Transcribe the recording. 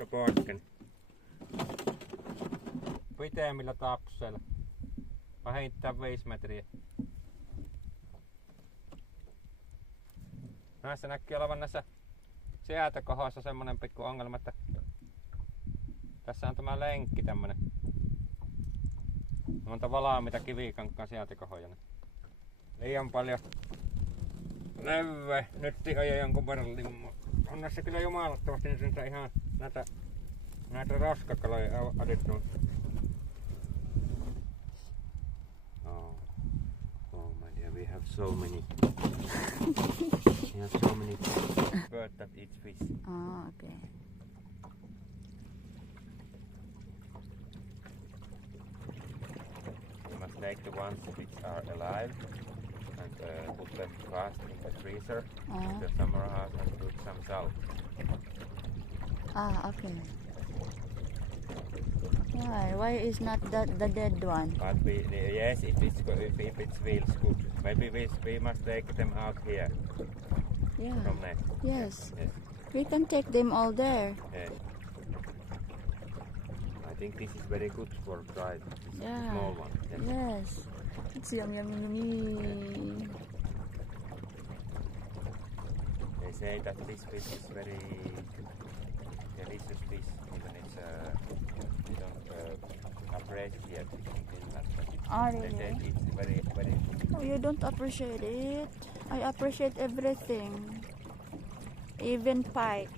ja porsken. Pitemmillä tapseilla. Vähintään 5 metriä. Näissä näkyy olevan näissä säätökohoissa semmonen pikku ongelma, että tässä on tämä lenkki tämmönen. Monta valaamita kivikankaan säätökohoja. Liian paljon leveä. Nyt on jo jonkun verran limmoa. On näissä kyllä jumalattomasti niin ihan näitä roskakaloja otettu. Oh my dear, we have so many. We have so many birds that eat fish. Oh, okay. You must take the ones which are alive and put them fast in the freezer, the summer house, and put some salt. Ah, okay. Why is not the dead one? But yes, if it feels good, maybe we must take them out here Yeah. from nest. Yes. Yes. We can take them all there. Yes. I think this is very good for fry. This Yeah. small one. Yes. Yes. It's yummy. They say that this fish is very delicious fish, even it's we don't appreciate it in Finland. Oh, They say really? it's very good. Oh, you don't appreciate it. I appreciate everything. Even pike.